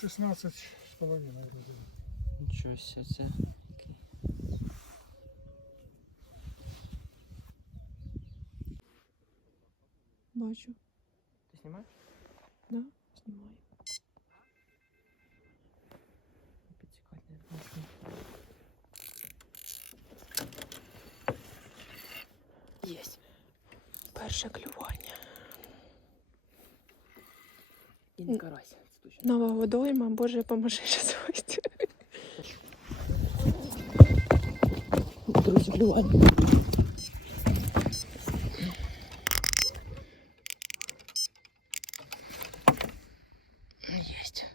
16 з половиною годин. Нічого себе, це. Бачу. Нова водойма, боже, поможи щось. Друзі, клювання. Єсть.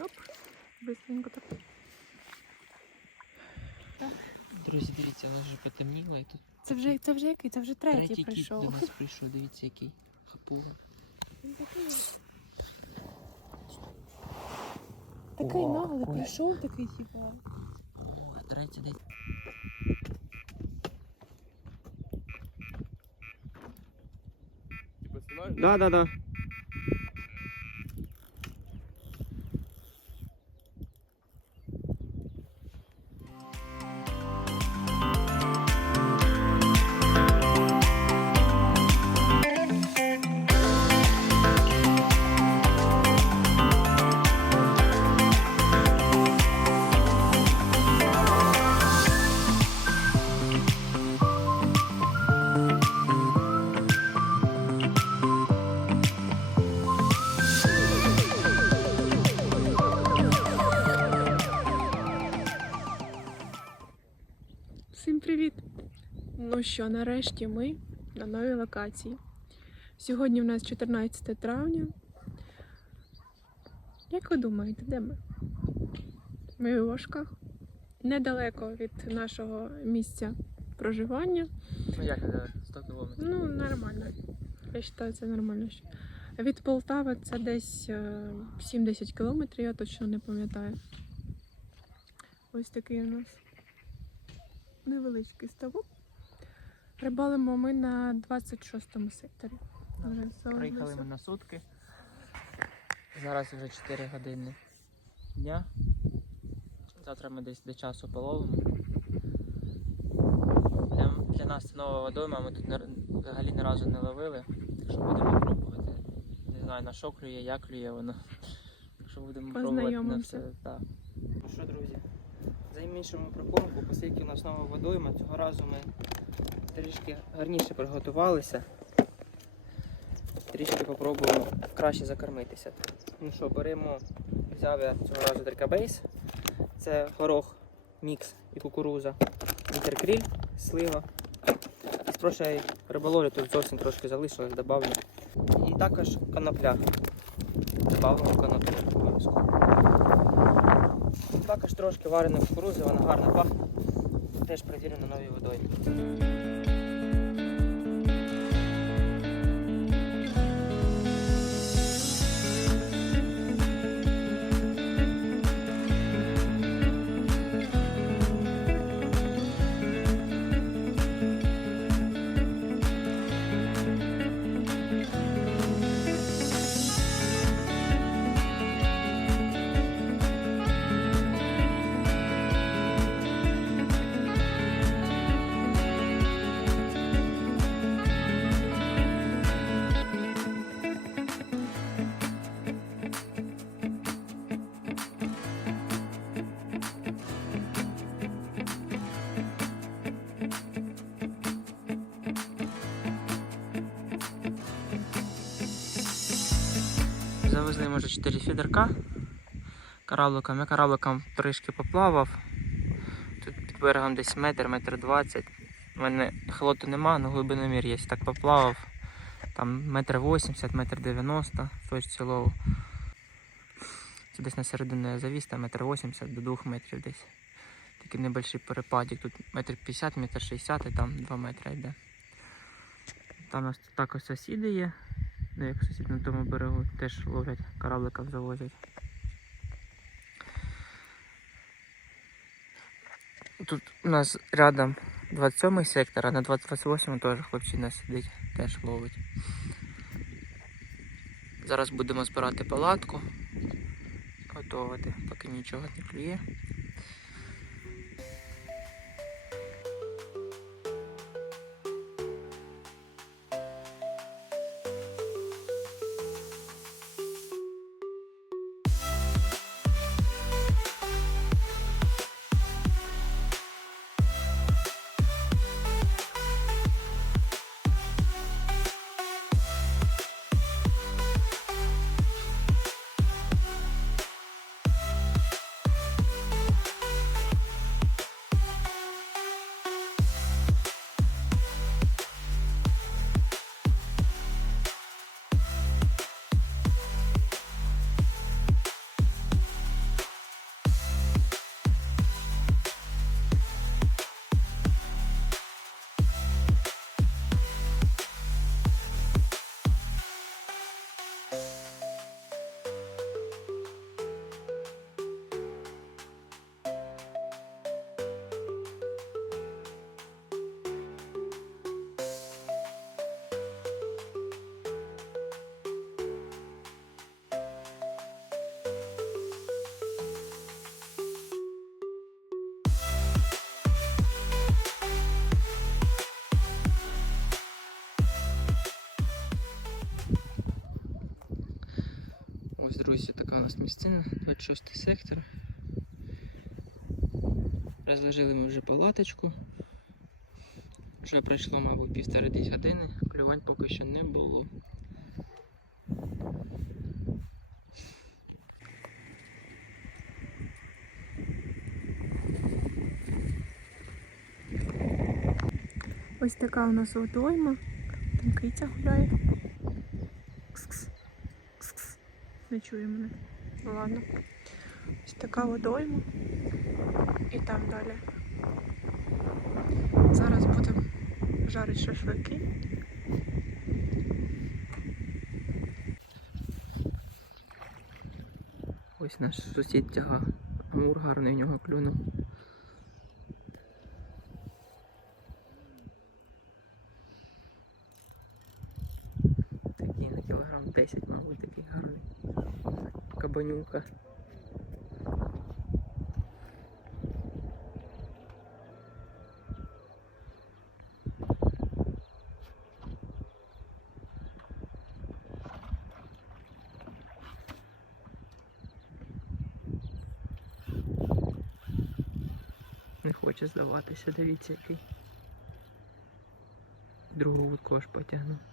Оп, быстренько так. Друзі, дивіться, у нас вже потемніло і тут Це вже, це вже який? Це вже третій, третій кіт прийшов. до нас прийшов. Дивіться, який хапуга. Такий О, наглий ой. прийшов, такий типу. О, третій десь. Да, да, да. Ну що, нарешті ми на новій локації. Сьогодні в нас 14 травня. Як ви думаєте, де ми? Ми у Ложках. Недалеко від нашого місця проживання. Ну як це 100 кілометрів? Ну, нормально. Я вважаю, це нормально. Від Полтави це десь е, 70 кілометрів, я точно не пам'ятаю. Ось такий у нас невеличкий ставок. Рибалимо ми на 26-му секторі. Вже Приїхали ми на сутки. Зараз вже 4 години дня. Завтра ми десь до часу половимо. Для, для нас це нова водойма, ми тут не- взагалі ні разу не ловили, так що будемо пробувати. Не знаю на що клює, як клює воно. Так що будемо пробувати на все. Так. Ну що, друзі, займішимо прикормку, оскільки у нас нова водойма, цього разу ми трішки гарніше приготувалися. Трішки попробуємо краще закормитися. Ну що, беремо, взяв я цього разу дрикабейс. Це горох, мікс і кукуруза, інтеркріль, слива. І з прошлої тут зовсім трошки залишилось, добавлю. І також конопля. Добавимо коноплю. Також трошки вареної кукурузи, вона гарно пахне. Теж перевірено новій водою. Завезли може 4 фідерка корабликом. Я корабликом трішки поплавав. Тут під берегом десь метр, метр двадцять. У мене хлоту нема, але глибиномір є. Так поплавав. Там метр вісімдесят, метр дев'яносто в точці. Це десь на середину я завіз, там метр вісімдесят до двох метрів десь. Такий небольший перепадик. Тут метр п'ятдесят, метр шістдесят і там 2 метри йде. Там у нас також сусіди є. Ну, як сусід на тому берегу теж ловлять, корабликом завозять. Тут у нас рядом 27 сектор, а на 28 теж хлопчина сидить, теж ловить. Зараз будемо збирати палатку, готувати, поки нічого не клює. Нас місцина, 26 сектор. Розложили ми вже палаточку. Вже пройшло, мабуть, півтори години, клювань поки що не було. Ось така у нас водойма. Там киця гуляє. Кс-кс. Кс-кс. Не чує мене. Ну ладно. Ось така водойма. І там далі. Зараз будемо жарити шашлики. Ось наш сусід тяга. Амур гарний в нього клюнув. Такий на кілограм 10, мабуть, такий гарний. Кабанюка. Не хоче здаватися, дивіться який. Другу вудку аж потягнув.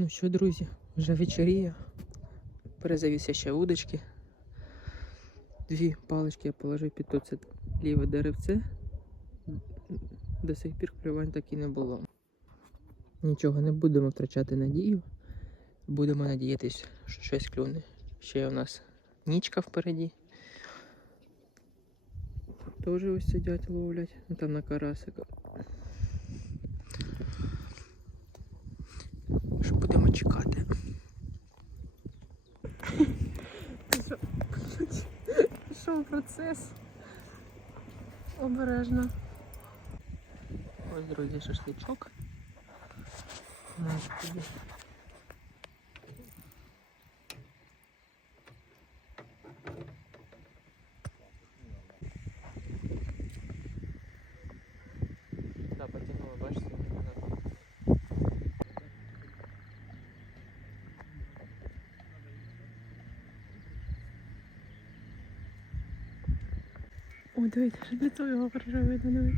Ну що, друзі, вже вечеріє. Перезавівся ще удочки. Дві палички я положив під оце ліве деревце. До сих пір клювань так і не було. Нічого, не будемо втрачати надію. Будемо надіятись, що щось клюне. Ще у нас нічка впереді. Теж ось сидять, ловлять. Ну, Там на карасика. Що будемо чекати. Пішов процес. Обережно. Ось, друзі, шашличок. У Дивіться, що лицо його хорошо видно, диви.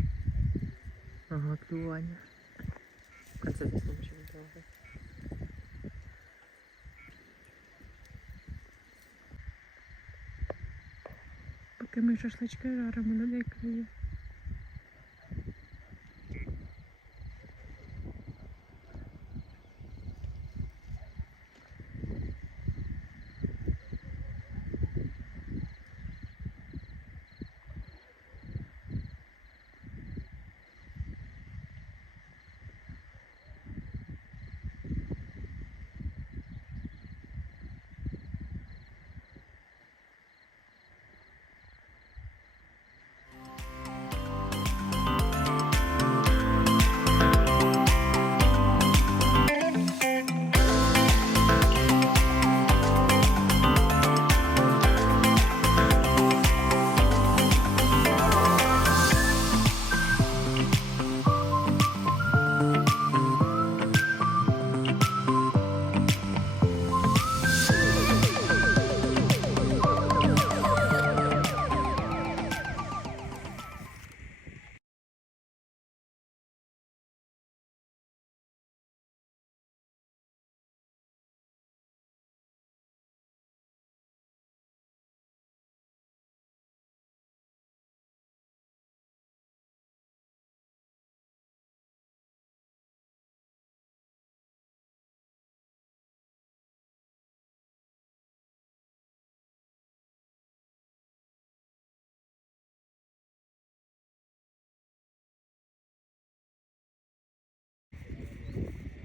Ага, клювання. В конце заснув що не трогай. Поки ми шашлички жаримо, ну, на людей клює.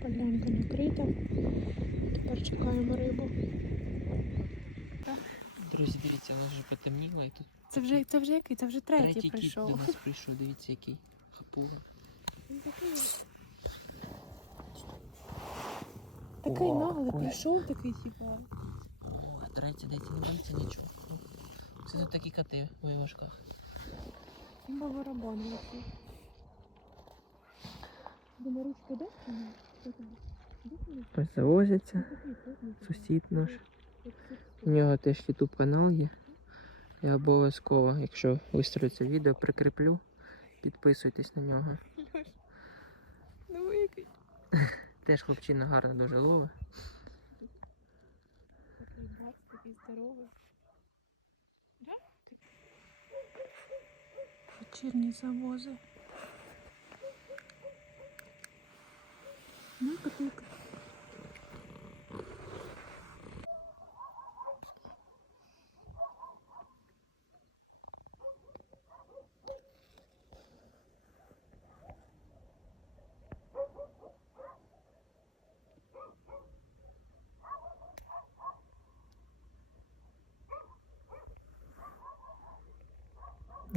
Полянка накрита. Тепер чекаємо рибу. Друзі, дивіться, воно вже потемніло і тут Це вже, це вже який? Це вже третій, третій кіт прийшов. до нас прийшов, дивіться який хапун. Такий наглий прийшов, такий типа. О, третій дайте не боїться нічого. Це тут такі коти у ігошках. Він був барабан такий. Думаю, ручка де? Чи ні? Що там? Де вона? Ось завозяться. Сусід наш. У нього теж YouTube канал є. Я обов'язково, якщо це відео, прикріплю. Підписуйтесь на нього. Теж хлопчина гарно дуже ловить. Такий бац, такий здоровий. Вечірні завози. Ну-ка, ну-ка.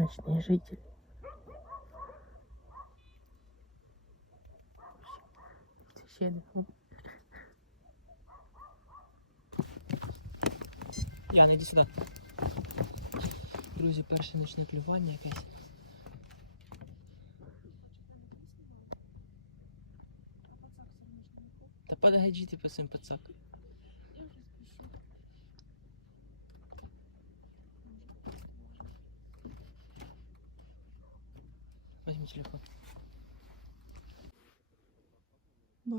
ночный житель. Ще не. Оп. Яна, іди сюди. Друзі, перше ночне клювання якесь. Та подожди ти по своїм пацак.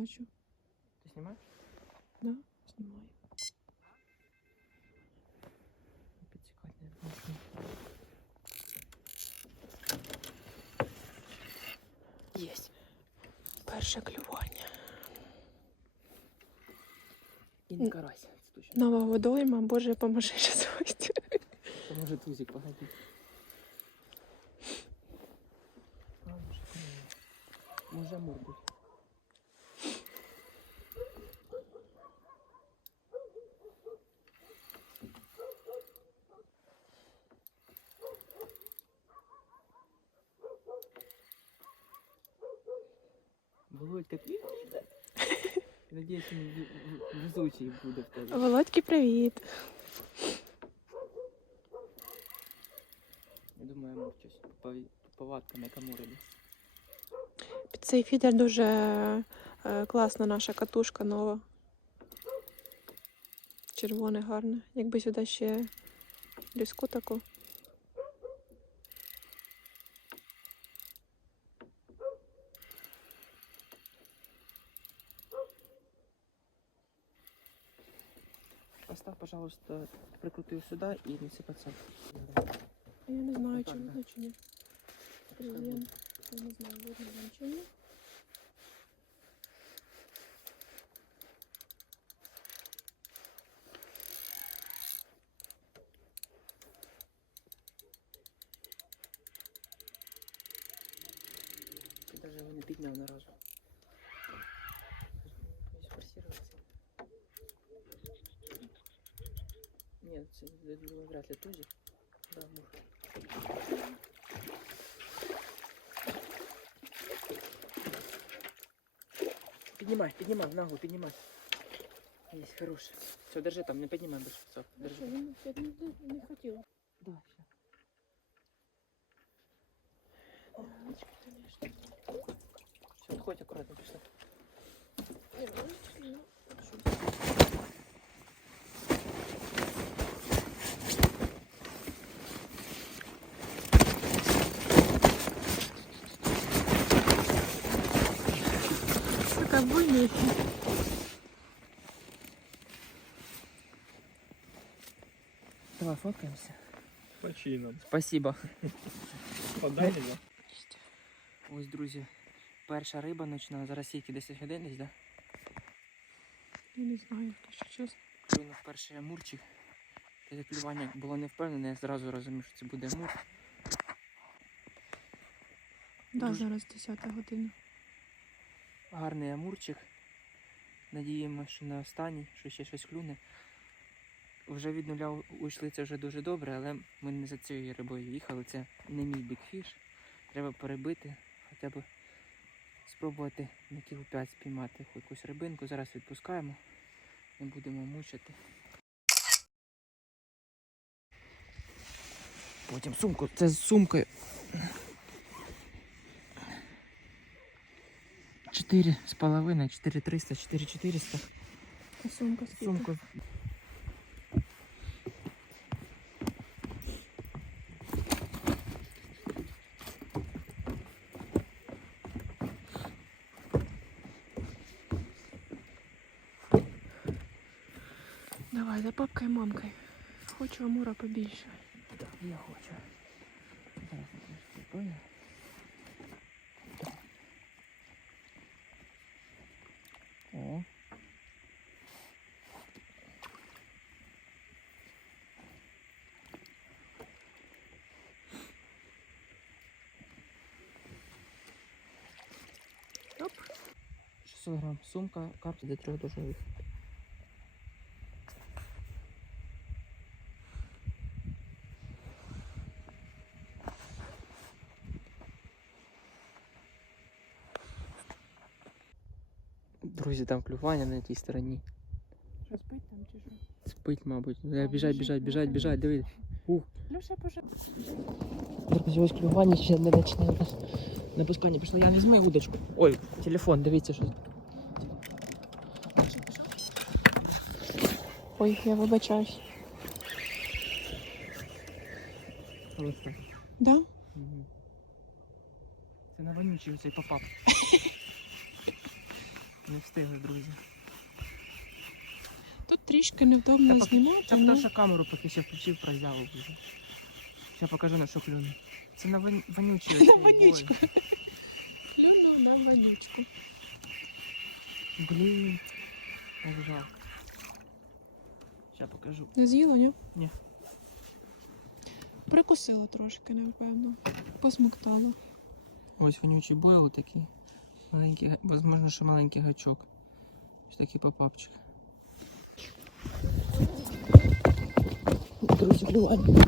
Бачу. Ти знімаєш? Да? Знімаю. Підсікати не можна. Єсть. Перше клювання. І не карась. Це точно. Нова водойма, боже, поможи щас ось. Це може тузик, погоди. Може амур Бути. Володь. Надіюсь, він везучий буде в тебе. Володьки, привіт. Я думаю, йому щось пові- повадками камурили. Під цей фідер дуже е, класна наша катушка нова. Червоне гарне. Якби сюди ще люску таку. Поставь, пожалуйста, прикрути сюда і неси пацан. Я не знаю, чи видно, чи ні. Я не знаю, видно вам чи ні. Ти навіть його не підняв на разу. Форсироваться. Ні, це я думаю, вряд ли тузик. Да, мур. Піднімай, піднімай, в ногу, піднімай. Є, хороший. Все, держи там, не піднімай більше. Все, Ну держи. що, він я не, не хотіла. Давай, все. Умничка, конечно. Все, отходь аккуратно, пішли. Ой, ну, больниця. Давай, фоткаемся. По чинам. Спасибо. Подали, да? Ось, друзі, перша риба ночна. Зараз скільки 10 годин десь, да? Я не знаю, якщо чесно. Клюнув перший амурчик. Таке клювання було не впевнене, я зразу розумів, що це буде амур. Да, Дуже- зараз 10 година. Гарний амурчик. Надіємося, що не останній, що ще щось клюне. Вже від нуля уйшли це вже дуже добре, але ми не за цією рибою їхали. Це не мій бікфіш. Треба перебити, хоча б спробувати на кіл 5 спіймати якусь рибинку. Зараз відпускаємо, не будемо мучити. Потім сумку. Це з сумкою. 4 з половиною, 4300, 4400. А сумка скільки? Сумку. Давай, за папкою і мамкою. Хочу амура побільше. Так, я хочу. Зараз я 600 грам сумка, карта для трьох дожових. Друзі, там клювання на тій стороні. Що спить там чи що? Спить, мабуть. А, Біжать, біжать, ну, біжать, біжать, диви. Люша, пожалуйста. Друзі, ось клювання ще не почне на пускання пішло. Я візьму удочку. Ой, телефон, дивіться, що. Ой, я вибачаюсь. Так. Да? Мгм. Це на вонючий цей попап. Не встигли, друзі. Тут трішки невдобно Та знімати. Та ну. хто камеру поки ще включив, прозяв вже. Ще покажу на що клюне. Це на вон... вонючий. На вонючку. ой. Клюнув на вонючку. Блін. Як жалко. Ще покажу. Не з'їла, ні? Ні. Прикусила трошки, напевно. Посмоктала. Ось вонючий бойл такий. Маленький, возможно, що маленький гачок. Ось такий попапчик. Друзі, клювання.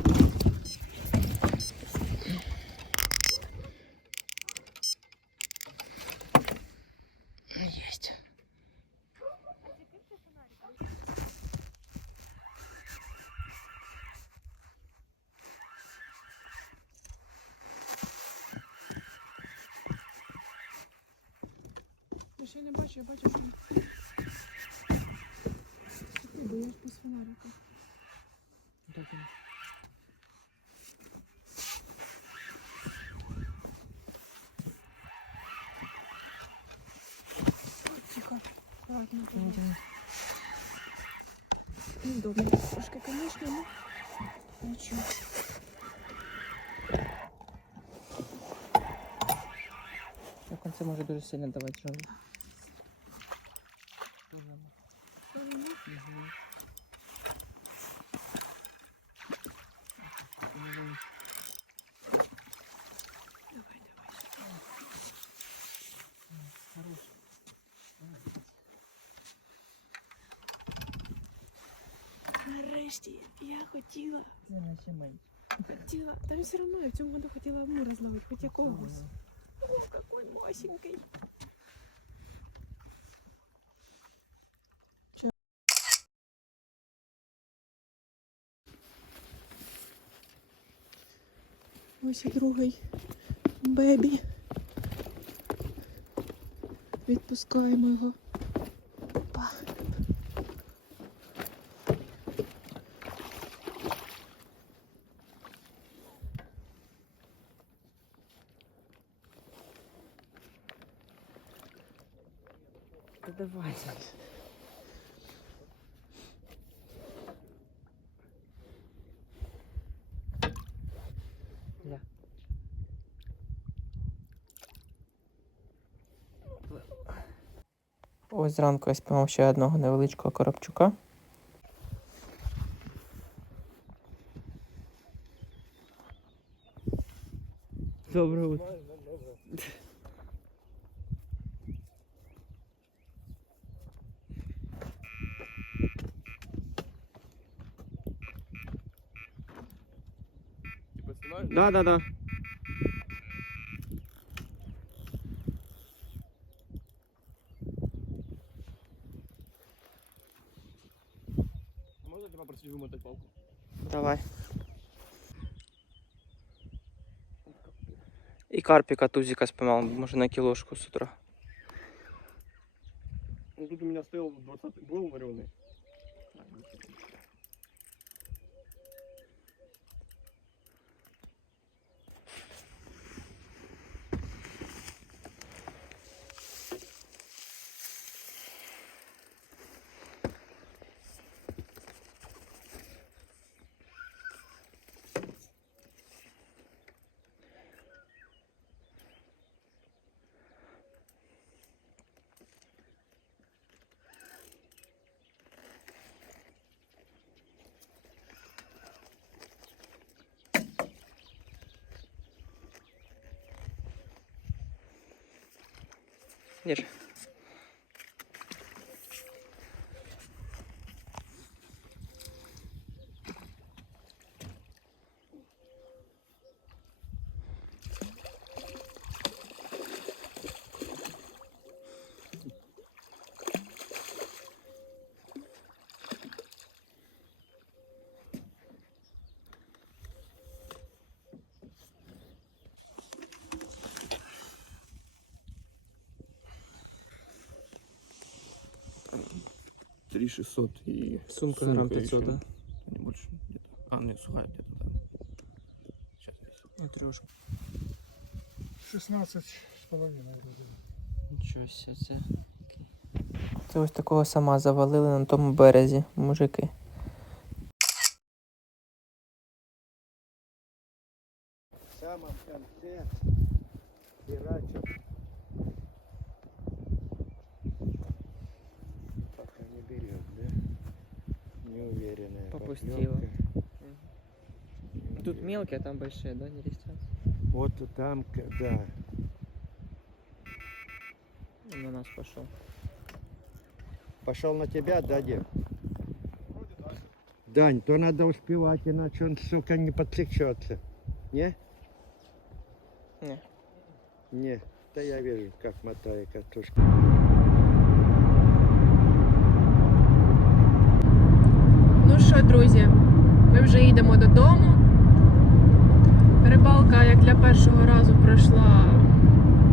ще не бачу, я бачу, що. Бо я ж без фонарика. Так, так. Тихо. Ладно, ну, ладно. Неудобно. Трошки, конечно, но ничего. В конце может даже сильно давать жалобу. Нарешті я хотіла, Це наче май. хотіла. Там все одно я в цьому году хотіла амура зловити, хоч якогось. О, какой масенький. Ось і другий бебі. Відпускаємо його. Давай. Ось зранку я спіймав ще одного невеличкого коробчука. Доброе утро. снимаешь? Да, да, да. Можно тебя попросить вымотать палку? Давай. І карпіка тузика спіймав, може на кілошку з утра. Ну тут у меня стоял 20 был вареный. Держи. Три шестьсот и Сумка грамм 500, еще, да? Не больше где-то. А, нет, сухая где-то, да. Сейчас здесь. Ну, трошки. 16 с половиной. Ничего Нічого себе, це. Це ось такого сама завалили на тому березі, мужики. Мелкие, а там большие, да, не листят? Вот и там, к- да. Он на нас пошел. Пошел на тебя, да, Дим? Дань, то надо успевать, иначе он, сука, не подсечется. Не? Не. Не. Да я вижу, как мотаю катушку. Ну що, друзі, ми вже їдемо додому. Рибалка, як для першого разу, пройшла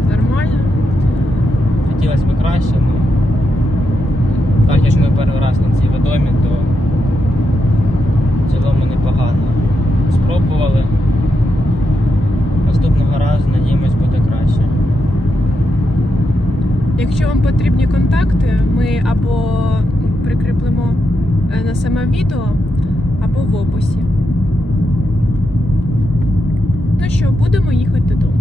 нормально. Хотілося б краще, ну. Так як ми перший раз на цій водомі, то в цілому непогано. Спробували. Наступного разу, надіємось, буде краще. Якщо вам потрібні контакти, ми або прикріплемо е, на саме відео, або в описі. Ну що, будемо їхати додому.